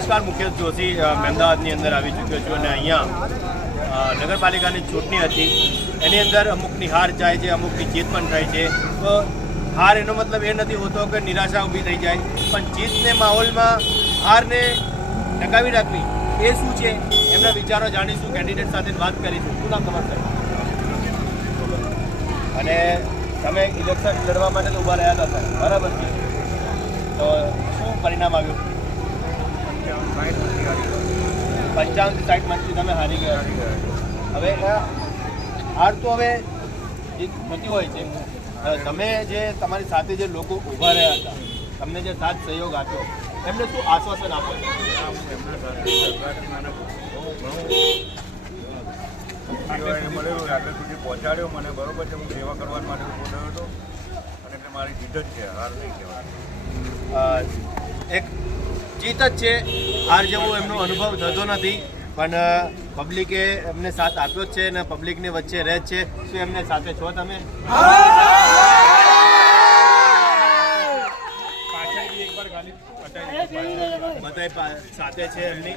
નમસ્કાર, મુકેશ જોશી અમદાવાદની અંદર આવી ચૂક્યો છું અને અહીંયા નગરપાલિકાની ચૂંટણી હતી એની અંદર અમુકની હાર જાય છે, અમુકની જીત પણ થાય છે. તો હાર એનો મતલબ એ નથી હોતો કે નિરાશા ઊભી થઈ જાય, પણ જીતને માહોલમાં હારને ટકાવી રાખવી એ શું છે એમના વિચારો જાણીશું, કેન્ડિડેટ સાથે વાત કરીશું. શું નામ તમારું સાહેબ? અને તમે ઇલેક્શન લડવા માટે તો ઊભા રહ્યા હતા સાહેબ, બરાબર છે? તો શું પરિણામ આવ્યું? 55-60 તમે હારી ગયા. હવે હાર તો હવે થતી હોય છે. તમે જે તમારી સાથે જે લોકો ઊભા રહ્યા હતા, તમને જે સાથ સહયોગ આપ્યો, એમને શું આશ્વાસન આપો? મળેલું આગળ સુધી પહોંચાડ્યો મને, બરોબર છે. હું સેવા કરવા માટે બોલાવ્યો હતો અને એટલે મારી જીત જ છે, હાર નહીં કહેવાય. એક જીત જ છે, હાર જેવો એમનો અનુભવ થતો નથી. પણ પબ્લિકે એમને સાથ આપ્યો જ છે અને પબ્લિકની વચ્ચે રહે જ છે. શું એમને સાથે છો તમે? બધા સાથે છે એમની.